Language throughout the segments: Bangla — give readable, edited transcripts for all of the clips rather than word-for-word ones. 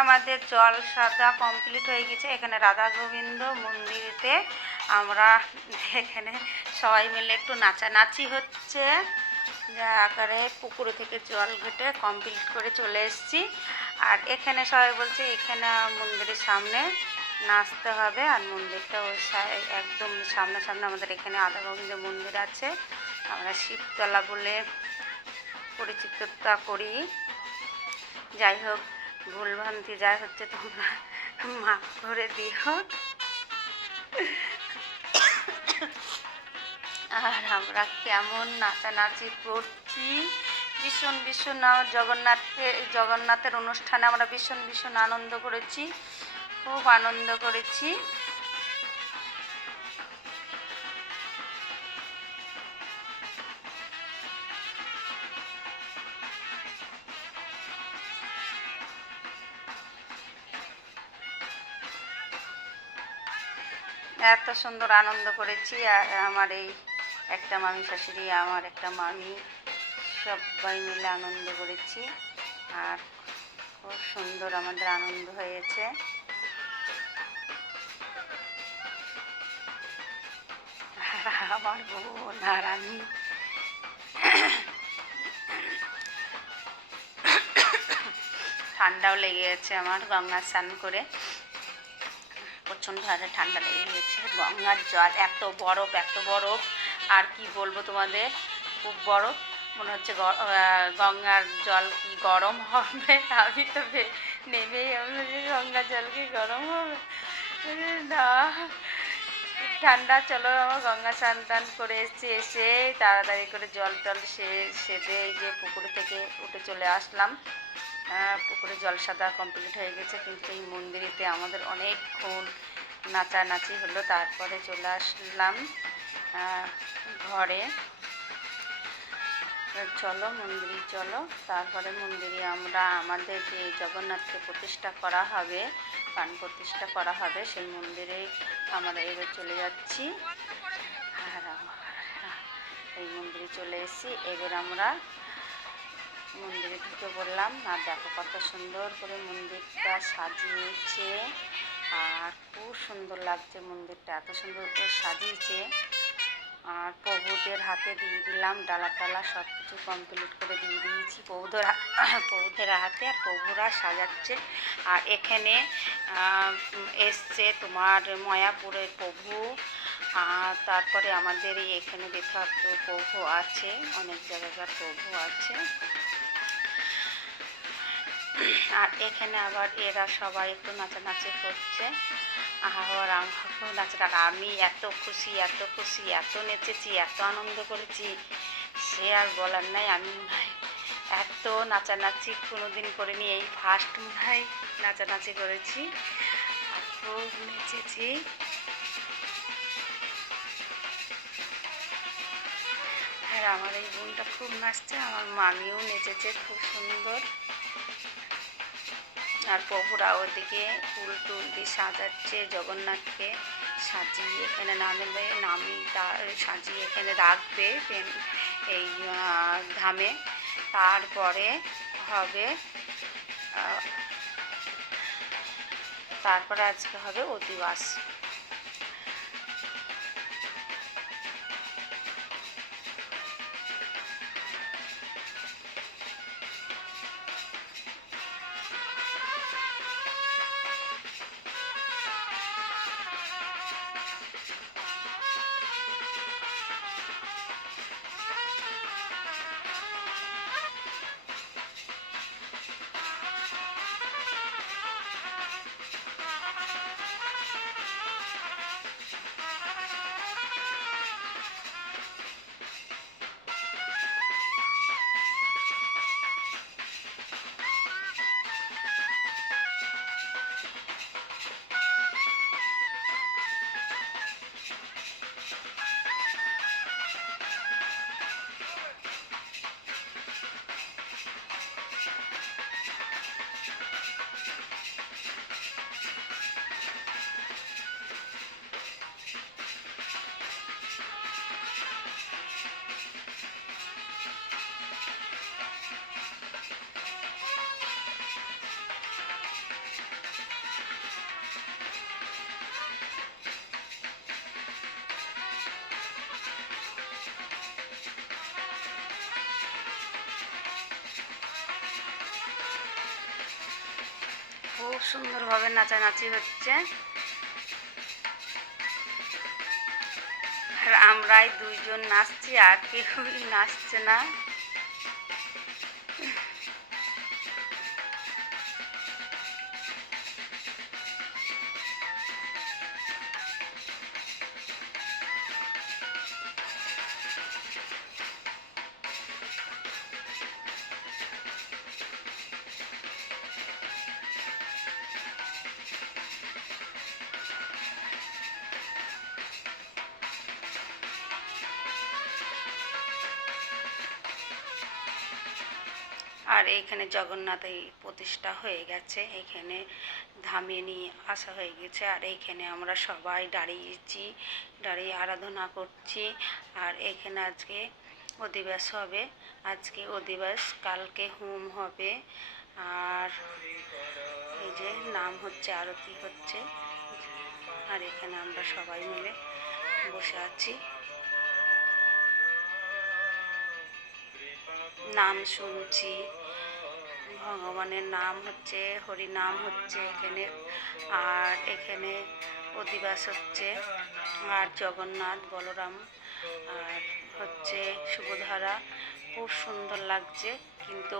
আমাদের জল সাদা কমপ্লিট হয়ে গেছে। এখানে রাধা গোবিন্দ মন্দিরেতে আমরা এখানে সবাই মিলে একটু নাচানাচি হচ্ছে, যা আকারে পুকুর থেকে জল ঘেটে কমপ্লিট করে চলে এসেছি। আর এখানে সবাই বলছে এখানে মন্দিরের সামনে নাচতে হবে, আর মন্দিরটা ওই একদম সামনাসামনি আমাদের এখানে রাধা গোবিন্দ মন্দির আছে। আমরা শিবতলা বলে পরিচিততা করি। যাই হোক, ভুলভ্রান্তি যাই হচ্ছে তোমরা মাফ করে দিও। আর আমরা কেমন নাচানাচি করছি, ভীষণ ভীষণ জগন্নাথের অনুষ্ঠানে আমরা ভীষণ ভীষণ আনন্দ করেছি, খুব আনন্দ করেছি। এত সুন্দর আনন্দ করেছি। আর আমার এই একটা মামি শাশুড়ি, আমার একটা মামি, সবাই মিলে আনন্দ করেছি। আর খুব সুন্দর আমাদের আনন্দ হয়েছে। আমার বোন আর আমি ঠান্ডাও লেগে গেছে আমার গঙ্গা স্নান করে, প্রচণ্ড হারে ঠান্ডা লেগে গেছে। গঙ্গার জল এত বরফ, আর কি বলবো তোমাদের, খুব বরফ। মনে হচ্ছে গঙ্গার জল কি গরম হবে। আমি তো নেমেই আমি গঙ্গার জল কি গরম হবে না, ঠান্ডা। চলো আমার গঙ্গা স্নান টান করে এসে তাড়াতাড়ি করে জল টল সেদে এই যে পুকুর থেকে উঠে চলে আসলাম। পুকুরে জল সাদা কমপ্লিট হয়ে গেছে, কিন্তু এই মন্দিরেতে আমাদের অনেকক্ষণ নাচানাচি হলো। তারপরে চলে আসলাম ঘরে। চলো মন্দিরে চলো। তারপরে মন্দিরে আমরা আমাদের যে জগন্নাথকে প্রতিষ্ঠা করা হবে, প্রাণ প্রতিষ্ঠা করা হবে, সেই মন্দিরে আমরা এবার চলে যাচ্ছি। আর এই মন্দিরে চলে এসেছি। এবার আমরা মন্দিরে ঢুকে পড়লাম। আর দেখো কত সুন্দর করে মন্দিরটা সাজিয়েছে, আর খুব সুন্দর লাগছে মন্দিরটা, এত সুন্দর করে সাজিয়েছে। আর প্রভুদের হাতে দিয়ে দিলাম ডালা টালা, সব কিছু কমপ্লিট করে দিয়ে দিয়েছি প্রভুদের হাতে। আর প্রভুরা সাজাচ্ছে। আর এখানে এসছে তোমার মায়াপুরের প্রভু, আর তারপরে আমাদের এখানে বেথার্থ প্রভু আছে, অনেক জায়গার প্রভু আছে। আর এখানে আবার এরা সবাই একটু নাচানাচি করছে। আবার আমাকেও নাচে। আর আমি এত খুশি, এত নেচেছি, এত আনন্দ করেছি, সে আর বলার নাই। আমি এত নাচানাচি কোনোদিন করিনি, এই ফার্স্ট নাচানাচি করেছি, আর খুব নেচেছি। আর আমার এই বোনটা খুব নাচছে, আমার মামিও নেচেছে খুব সুন্দর। আর প্রভুরা ওদিকে ফুল টুল দিয়ে সাজাচ্ছে, জগন্নাথকে সাজিয়ে এখানে সাজিয়ে এখানে রাখবে এই ধামে। তারপরে আজকে হবে অধিবাস। সুন্দরভাবে নাচানাচি হচ্ছে, আর আমরাই দুইজন নাচছি, আর কেউই নাচছে না। আর এইখানে জগন্নাথ এই প্রতিষ্ঠা হয়ে গেছে, এইখানে ধামে নিয়ে আসা হয়ে গেছে। আর এইখানে আমরা সবাই দাঁড়িয়েছি, দাঁড়িয়ে আরাধনা করছি। আর এইখানে আজকে অধিবাস হবে, আজকে অধিবাস, কালকে হোম হবে। আর এই যে নাম হচ্ছে, আরতি হচ্ছে। আর এখানে আমরা সবাই মিলে বসে আছি, নাম শুনছি, ভগবানের নাম হচ্ছে, হরি নাম হচ্ছে এখানে। আর এখানে অধিবাস হচ্ছে, আর জগন্নাথ, বলরাম আর হচ্ছে সুভদ্রা, খুব সুন্দর লাগছে। কিন্তু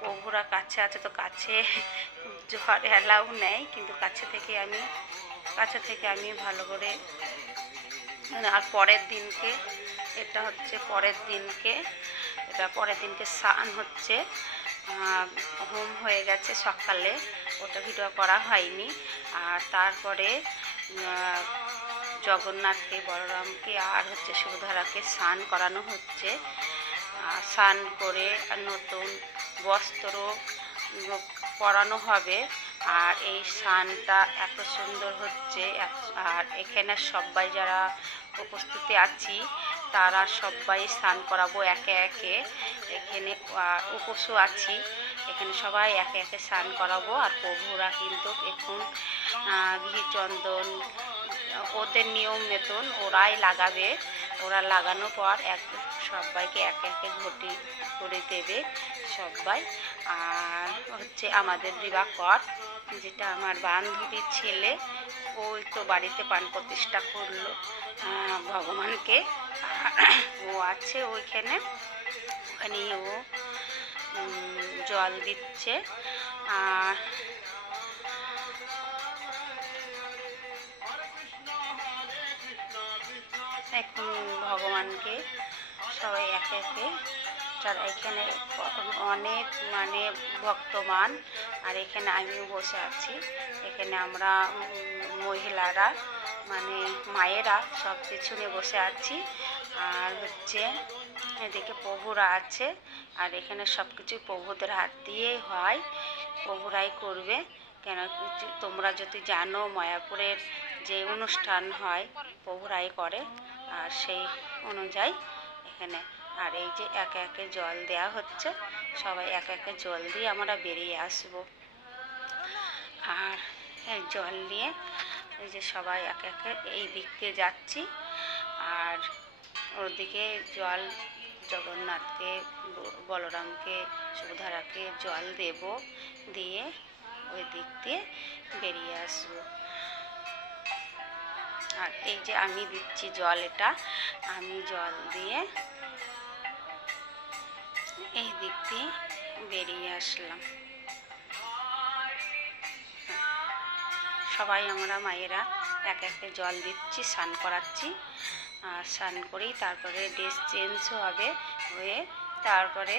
প্রভুরা কাছে আছে, তো কাছে ঝড় অ্যালাউ নেই, কিন্তু কাছে থেকে আমি ভালো করে। আর পরের দিনকে এটা হচ্ছে, পরের দিনকে স্নান হচ্ছে, হোম হয়ে গেছে সকালে, ওটা ভিডিও করা হয়নি। আর তারপরে জগন্নাথকে, বলরামকে আর হচ্ছে সুভদ্রাকে স্নান করানো হচ্ছে। স্নান করে নতুন বস্ত্র পরানো হবে। আর এই স্নানটা এত সুন্দর হচ্ছে। আর এখানে সবাই যারা উপস্থিতি আছি তারা সবাই স্নান করাবো একে একে। এখানে উপসও আছি, এখানে সবাই একে একে স্নান করাবো। আর প্রভুরা কিন্তু এখন ঘি চন্দন ওদের নিয়ম মতন ওরাই লাগাবে। ওরা লাগানোর পর সবাইকে একে একে ঘটি করে দেবে সবাই। আর হচ্ছে আমাদের দিবাকর, যেটা আমার বান্ধবীর ছেলে, ওই তো বাড়িতে প্রাণ প্রতিষ্ঠা করলো ভগবানকে। ও আছে ওইখানে, ওখানে ও জল দিচ্ছে। আর এখন ভগবানকে সবাই একে একে, যারা এখানে অনেক ভক্তমান। আর এখানে আমিও বসে আছি, এখানে আমরা মহিলারা মায়েরা সব পিছনে বসে আছি। আর হচ্ছে এদিকে প্রভুরা আছে। আর এখানে সব কিছু প্রভুদের হাত দিয়েই হয়, প্রভুরাই করবে। কেন তোমরা যদি জানো, মায়াপুরের যে অনুষ্ঠান হয় প্রভুরাই করে। আর সেই অনুযায়ী এখানে। আর এই যে একে একে জল দেওয়া হচ্ছে, সবাই একে একে জল দিয়ে আমরা বেরিয়ে আসবো। আর এই জল নিয়ে এই যে সবাই একে একে এই দিক দিয়ে যাচ্ছি। আর ওদিকে জল জগন্নাথকে, বলরামকে, সুভদ্রাকে জল দেব, দিয়ে ওই দিক দিয়ে বেরিয়ে আসবো। আর এই যে আমি দিচ্ছি জল, এটা আমি জল দিয়ে এই দিক দিয়ে বেরিয়ে আসলাম। সবাই আমরা মায়েরা একে একে জল দিচ্ছি, স্নান করাচ্ছি। আর স্নান করেই তারপরে ড্রেস চেঞ্জ হবে, হয়ে তারপরে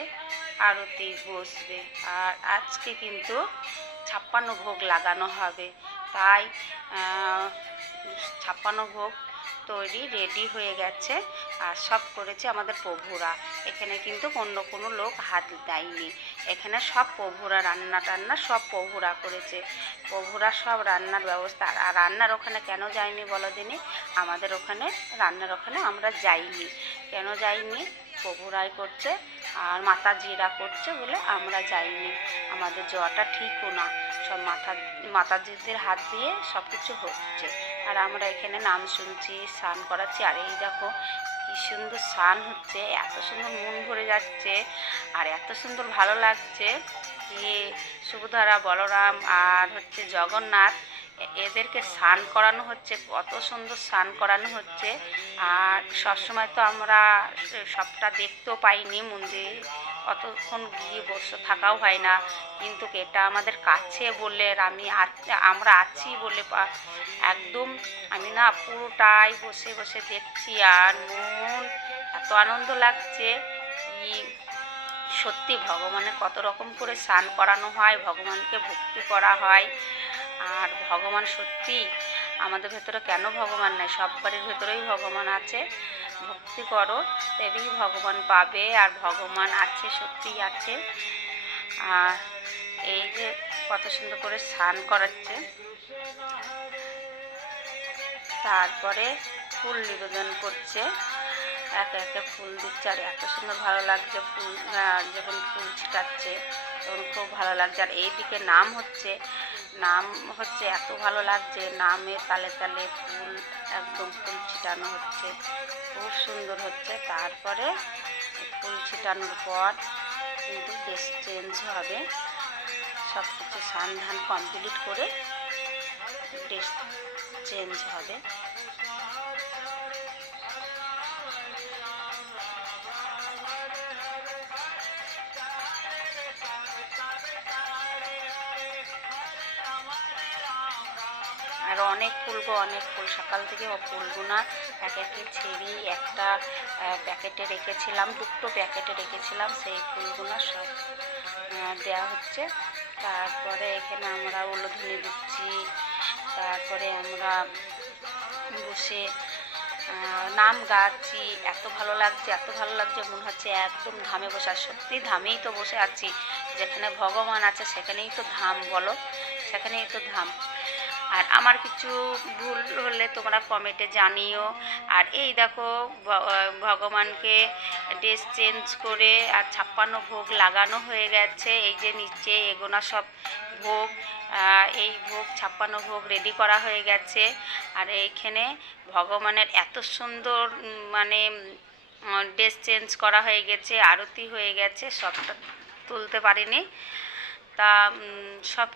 আরতি বসবে। আর আজকে কিন্তু 56 ভোগ লাগানো হবে, তাই 56 ভোগ তৈরি রেডি হয়ে গেছে। আর সব করেছে আমাদের প্রভুরা, এখানে কিন্তু অন্য কোনো লোক হাত দেয়নি। এখানে সব প্রভুরা রান্না সব প্রভুরা করেছে, প্রভুরা সব রান্নার ব্যবস্থা। আর রান্নার ওখানে কেন যায়নি বলো দিনি? আমাদের ওখানে রান্নার ওখানে আমরা যাইনি। কেন যাইনি? প্রভুরাই করছে আর মাতাজিরা করছে বলে আমরা যাইনি। আমাদের যাওয়াটা ঠিকও না, সব মাতাজিদের হাত দিয়ে সব কিছু হচ্ছে। আর আমরা এখানে নাম শুনছি, স্নান করাচ্ছি। আর এই দেখো কি সুন্দর স্নান হচ্ছে, এত সুন্দর মন ভরে যাচ্ছে আর এত সুন্দর ভালো লাগছে। কি সুভদ্রা, বলরাম আর হচ্ছে জগন্নাথ, এদেরকে স্নান করানো হচ্ছে, কত সুন্দর স্নান করানো হচ্ছে। আর সবসময় তো আমরা সবটা দেখতেও পাইনি, মন্দির অতক্ষণ গিয়ে বসে থাকাও হয় না, কিন্তু এটা আমাদের কাছে বলে আমরা আছি বলে একদম আমি না পুরোটাই বসে বসে দেখছি আর মন এত আনন্দ লাগছে। কি সত্যি ভগবানের কত রকম করে স্নান করানো হয়, ভগবানকে ভক্তি করা হয়। আর ভগবান সত্যি আমাদের ভেতরে কেন ভগবান নাই, সব বাড়ির ভেতরেই ভগবান আছে। ভক্তি করো তবেই ভগবান পাবে, আর ভগবান আছে, সত্যিই আছে। আর এই যে কত সুন্দর করে স্নান করাচ্ছে, তারপরে ফুল নিবেদন করছে, একে একে ফুল দিচ্ছে আর এত সুন্দর ভালো লাগছে। ফুল যখন ফুল ছিটাচ্ছে তখন খুব ভালো লাগছে। আর এইদিকে নাম হচ্ছে এত ভালো লাগছে, নামে তালে তালে ফুল একদম ফুল ছিটানো হচ্ছে, খুব সুন্দর হচ্ছে। তারপরে ফুল ছিটানোর পর কিন্তু ড্রেস চেঞ্জ হবে, সব কিছু স্নান ধান কমপ্লিট করে ড্রেস চেঞ্জ হবে। আর অনেক ফুল, সকাল থেকে ফুলগুনা এক একে ছেড়ি একটা প্যাকেটে রেখেছিলাম, দুটো প্যাকেটে রেখেছিলাম, সেই ফুলগুনা সব দেওয়া হচ্ছে। তারপরে এখানে আমরা উলুধ্বনি দিচ্ছি, তারপরে আমরা বসে নাম গাচ্ছি। এত ভালো লাগছে, মনে হচ্ছে একদম ধামে বসে। আর সত্যি ধামেই তো বসে আছি, যেখানে ভগবান আছে সেখানেই তো ধাম, বলো, সেখানেই তো ধাম। আর আমার কিছু ভুল হলে তোমরা কমেন্টে জানিও। আর এই দেখো ভগবানকে ড্রেস চেঞ্জ করে আর 56 ভোগ লাগানো হয়ে গেছে। এই যে নিচে এগোনা সব ভোগ, এই ভোগ 56 ভোগ রেডি করা হয়ে গেছে। আর এইখানে ভগবানের এত সুন্দর মানে ড্রেস চেঞ্জ করা হয়ে গেছে, আরতি হয়ে গেছে, সবটা তুলতে পারিনি। তা সব